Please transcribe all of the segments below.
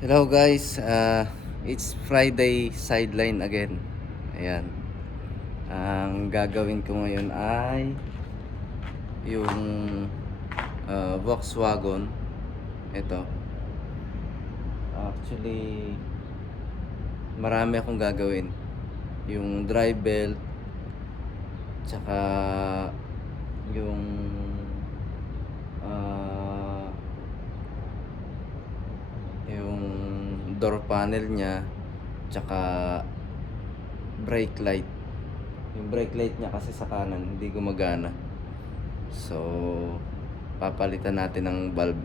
Hello guys, it's Friday sideline again. Ayan. Ang gagawin ko ngayon ay yung Volkswagen. Ito. Actually, marami akong gagawin. Yung drive belt, tsaka yung ah, yung door panel niya, tsaka brake light. Yung brake light niya kasi sa kanan hindi gumagana, so papalitan natin ng bulb.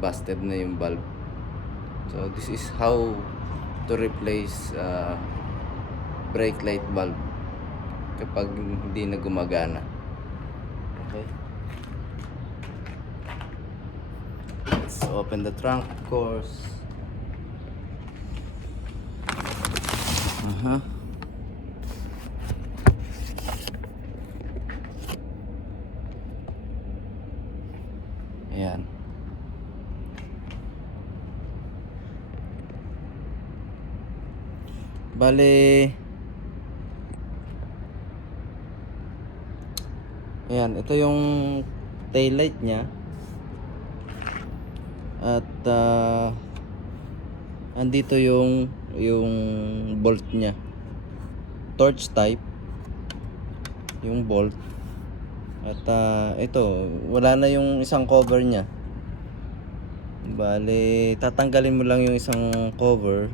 Busted na yung bulb, so this is how to replace brake light bulb kapag hindi na gumagana. Okay, let's open the trunk, of course. Ayan. Bale, ayan, ito yung tail light niya. At andito yung bolt niya. Torch type yung bolt. At ito, wala na yung isang cover niya. Bale, tatanggalin mo lang yung isang cover.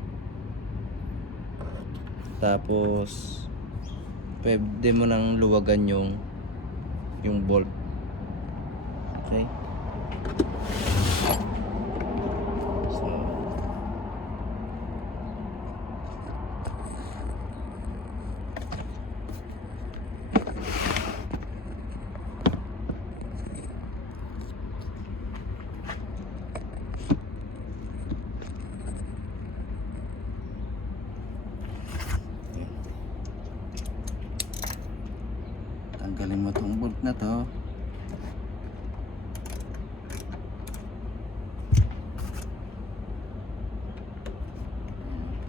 Tapos pwede mo nang luwagan yung bolt. Okay? So, tanggalin mo tong bolt na to.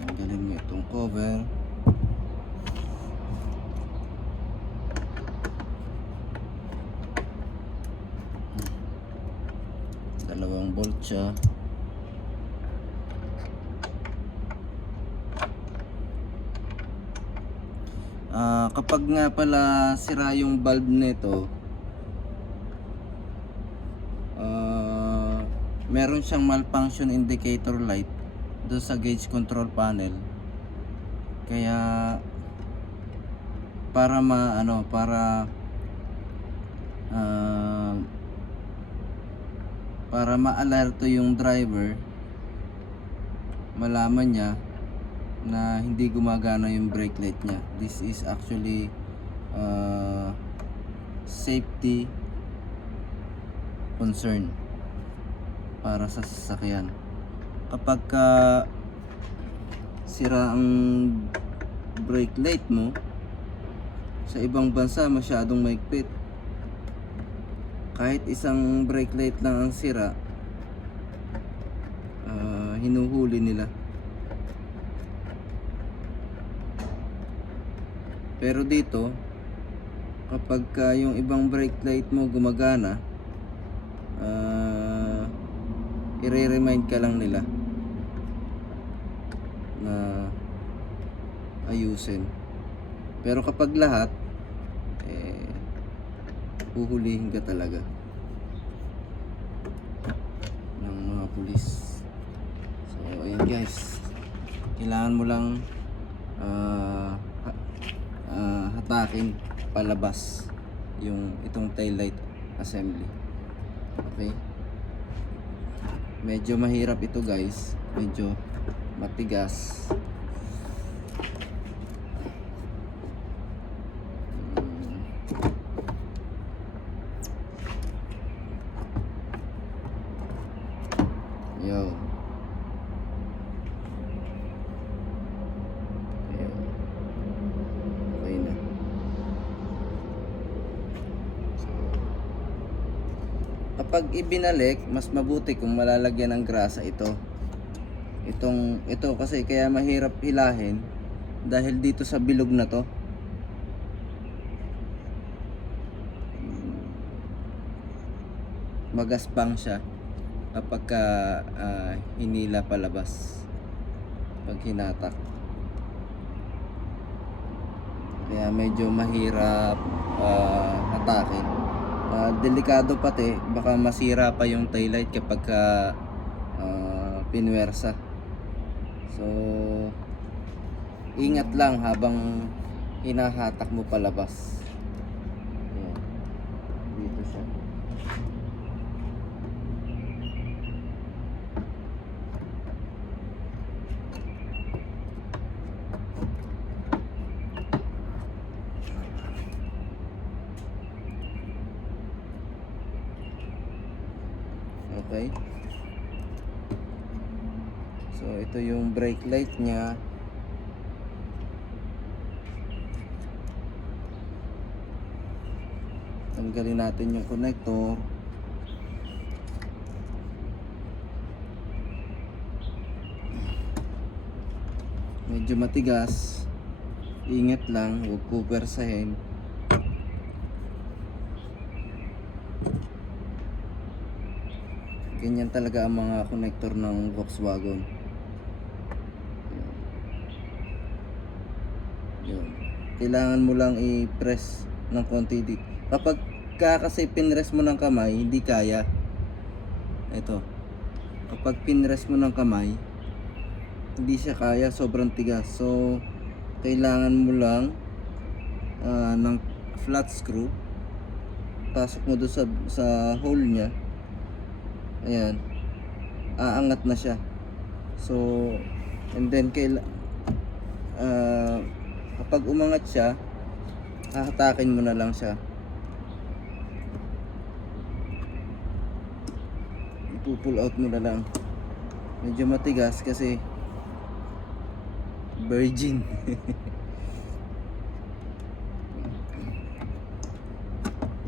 Tanggalin mo itong cover. Dalawang bolt siya. Kapag nga pala sira yung bulb nito, meron siyang malfunction indicator light doon sa gauge control panel. Kaya para para ma-alerto yung driver, malaman niya na hindi gumagana yung brake light niya. This is actually safety concern para sa sasakyan. Kapag sira ang brake light mo, sa ibang bansa masyadong maigpit. Kahit isang brake light lang ang sira, hinuhuli nila. Pero dito, kapag yung ibang brake light mo gumagana, i-remind ka lang nila na ayusin. Pero kapag lahat, huhulihin ka talaga ng mga pulis. So ayan guys, kailangan mo lang hatakin palabas itong tail light assembly. Okay, medyo mahirap ito guys, medyo matigas. Yo. Okay na. So, kapag ibinalik, mas mabuti kung malalagyan ng grasa ito. Ito kasi kaya mahirap hilahin dahil dito sa bilog na to. Magaspang siya kapag hinila palabas pag hinatak. Kaya medyo mahirap hatakin. Delikado pati, baka masira pa yung taillight kapag pinwersa. So ingat lang habang hinahatak mo palabas. Ayan. Dito siya. Okay. So ito yung brake light niya. Tanggalin natin yung connector. Medyo matigas. Ingat lang, huwag pupersahin. Ganyan talaga ang mga connector ng Volkswagen. Yun. Kailangan mo lang i-press ng konti dito. Kapag kasi pinress mo ng kamay, hindi kaya. Ito. Kapag pinress mo ng kamay, hindi siya kaya, sobrang tigas. So, kailangan mo lang ng flat screw. Pasok mo doon sa hole niya. Ayan, aangat na siya. So, and then kapag umangat siya, hahatakin mo na lang siya. Ipupull out mo na lang. Medyo matigas kasi virgin.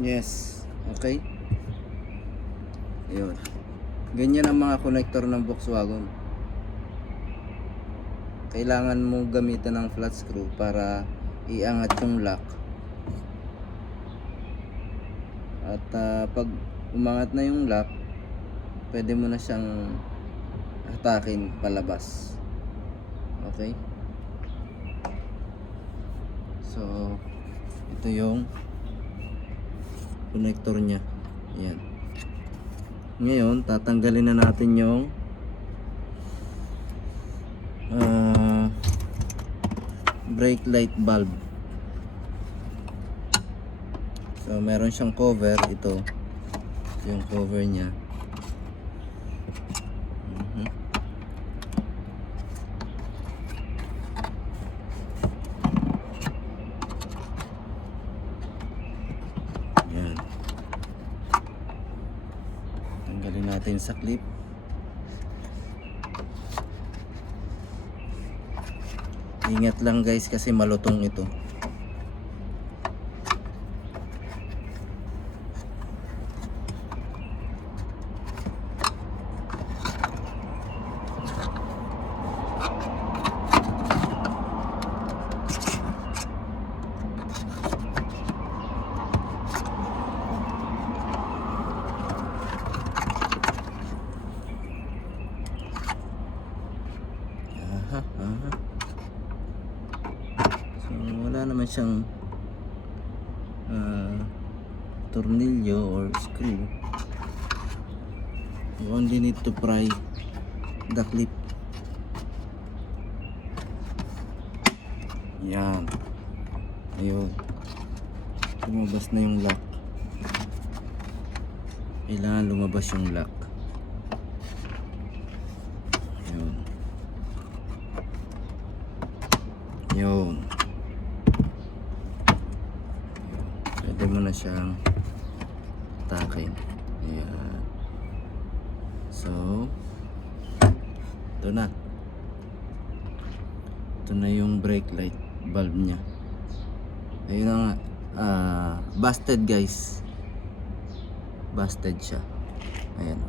Yes, okay. Ayun. Ganyan ang mga connector ng Volkswagen. Kailangan mo gamitan ng flat screw para iangat yung lock. At pag umangat na yung lock, pwede mo na siyang hatakin palabas. Okay? So, ito yung connector niya. Ayan. Ngayon, tatanggalin na natin yung brake light bulb. So, meron siyang cover. Ito yung cover niya. Yan. Tanggalin natin sa clip. Ingat lang guys kasi malutong ito. So wala naman siyang tornilyo or screw. You only need to pry the clip. Yan. Ayun. Lumabas na yung lock. Kailangan lumabas yung lock. Ayun. Yun. Pwede mo na siyang takin. Ayan. So, ito na. Ito na yung brake light bulb niya. Ayun na nga. Busted guys. Busted siya. Ayan.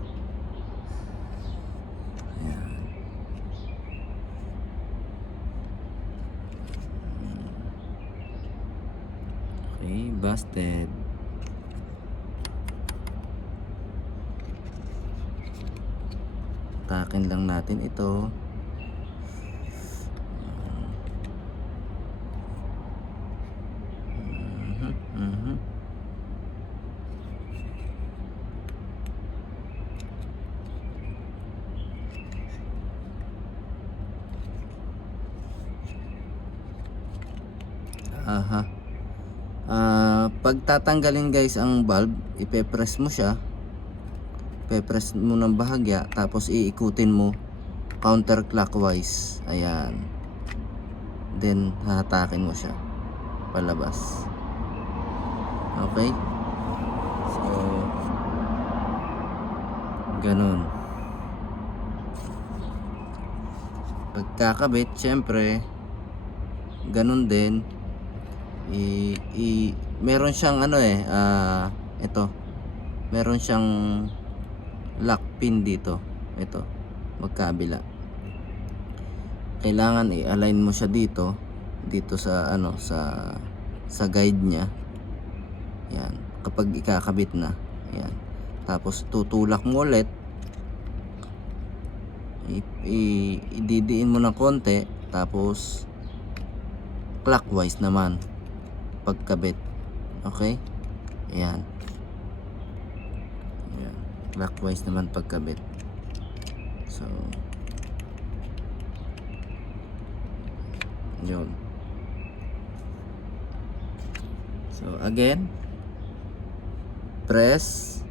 Ayan. Okay, busted. Takin lang natin ito. Mhm. Aha. Pag tatanggalin guys ang valve, ipe-press mo siya. Ipe-press mo ng bahagya, tapos iikutin mo counterclockwise. Ayan. Then hahatakin mo siya palabas. Okay? So ganun. Pagkakabit, syempre ganun din. Meron siyang ano ito. Meron siyang lock pin dito. Ito, magkabila. Kailangan i-align mo siya dito sa ano, sa guide niya. Yan, kapag ikakabit na. Yan. Tapos tutulak mo ulit. Ididiin mo ng konti, tapos clockwise naman pagkabit. Okay? Ayan. Ayan. Clockwise naman pagkabit. So yun. So again, press.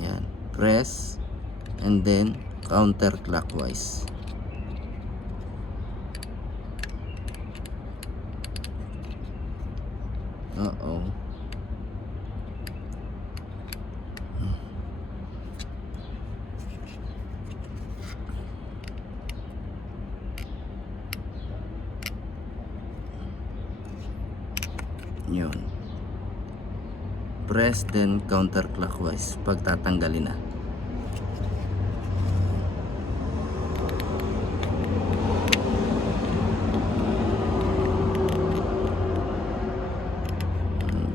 Ayan. Press and then counterclockwise. Uh-oh. Yun. Press then counterclockwise pag tatanggalin na.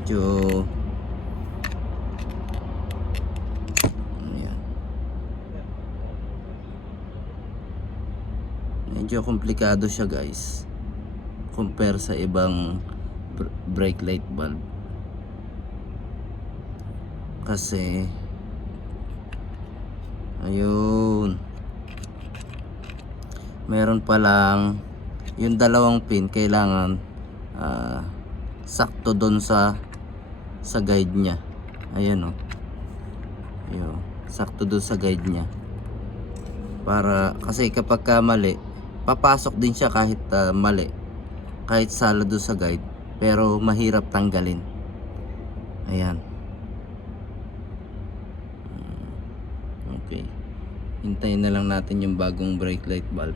Medyo ayan. Medyo komplikado siya guys compare sa ibang brake light bulb, kasi ayun, meron palang yung dalawang pin kailangan sakto doon sa guide niya. Ayan o. Ayun, sakto doon sa guide niya. Para kasi kapag mali, papasok din siya kahit mali. Kahit sala doon sa guide, pero mahirap tanggalin. Ayan. Okay. Hintayin na lang natin yung bagong brake light bulb.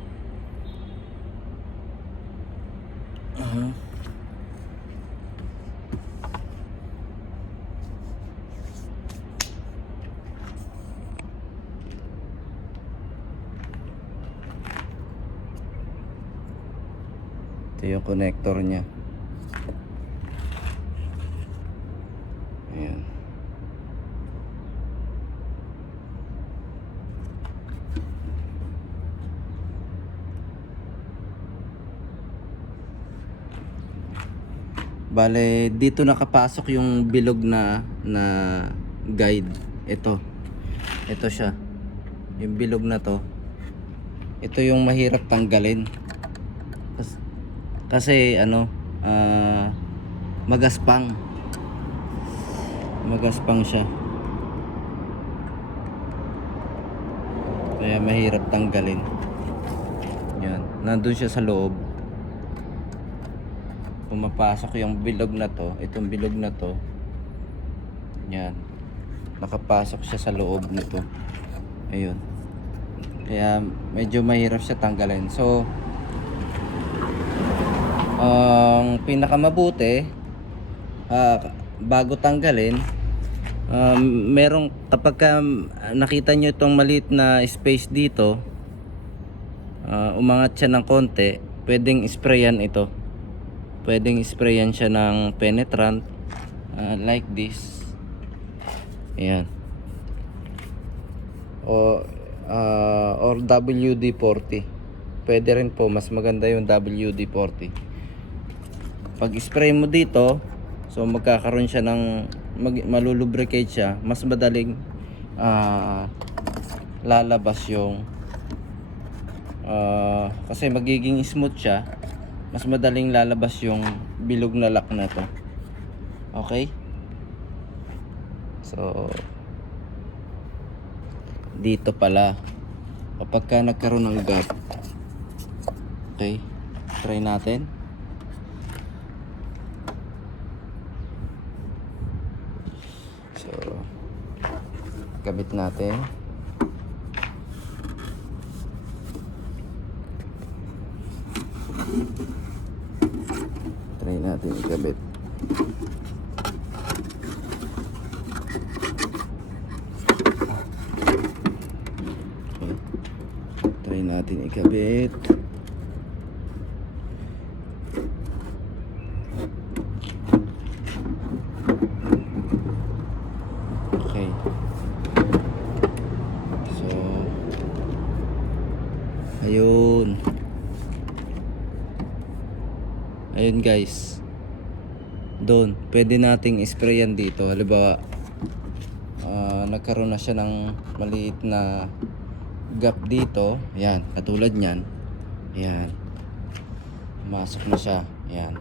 Ito yung connector niya. Ayan. Bale, dito nakapasok yung bilog na guide. Ito siya. Yung bilog na to. Ito yung mahirap tanggalin. Kasi ano, magaspang siya, kaya mahirap tanggalin. Yan, nandun siya sa loob. Pumapasok yung bilog na to, itong bilog na to. Yan, nakapasok siya sa loob nito. Ayun, kaya medyo mahirap siya tanggalin. So ang pinakamabuti, bago tanggalin, Merong kapag nakita nyo itong maliit na space dito, umangat siya ng konti, pwedeng sprayan ito. Pwedeng sprayan siya ng penetrant, like this. Ayan. Or WD-40. Pwede rin po, mas maganda yung WD-40. Pag spray mo dito, so magkakaroon siya ng malulubricate siya, mas madaling lalabas yung kasi magiging smooth siya, mas madaling lalabas yung bilog na lock na to. Okay, so dito pala kapag ka nagkaroon ng gap. Okay, try natin. So kabit natin. Try natin ikabit. Okay. Try natin ikabit. Okay. So ayun. Ayun guys, doon pwede nating sprayan dito. Halimbawa nagkaroon na siya ng maliit na gap dito, yan, katulad nyan, yan, masok na siya, yan.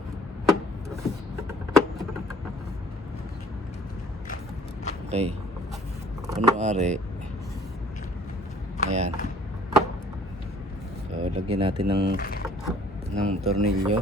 Okay, kunwari, ayan, so lagyan natin ng tornilyo.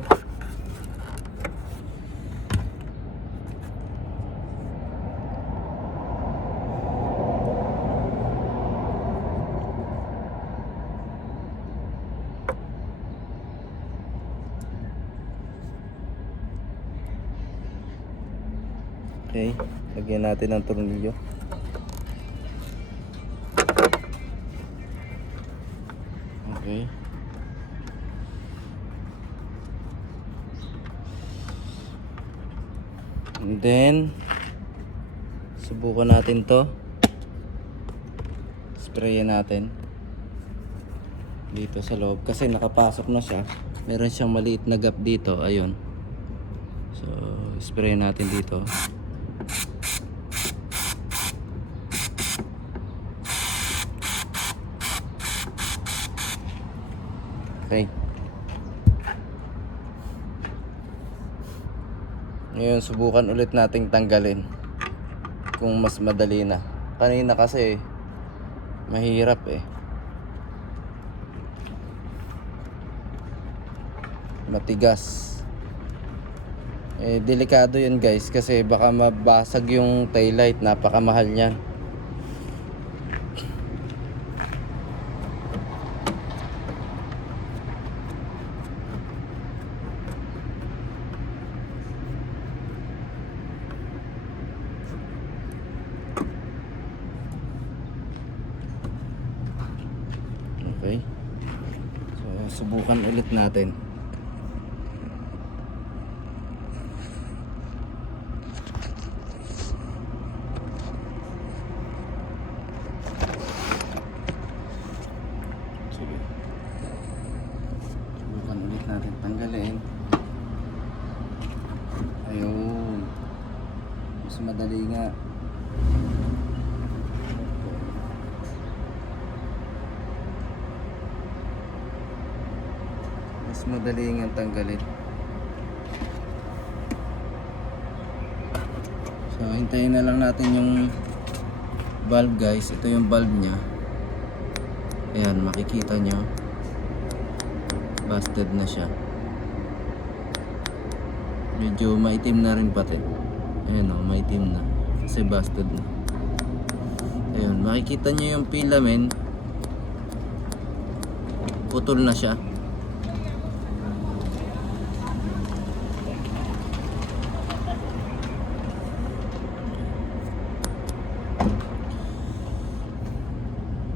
Okay, lagyan natin ng tornilyo. Okay. And then subukan natin to. Sprayin natin dito sa loob kasi nakapasok na siya. Meron siyang maliit na gap dito, ayun. So, sprayin natin dito. Okay. Ngayon subukan ulit nating tanggalin kung mas madali na. Kanina kasi mahirap eh. Matigas. Delikado yun guys kasi baka mabasag yung taillight, napakamahal niyan. Okay. So subukan ulit natin. Subukan ulit natin tanggalin. Ayun. Mas madali nga. Mas madali nga tanggalin. So hintayin na lang natin yung valve guys. Ito yung valve nya. Ayan, makikita nyo busted na siya. Medyo maitim na rin pati. Ayan o, maitim na kasi busted na. Ayun, makikita nyo yung filament, putol na siya.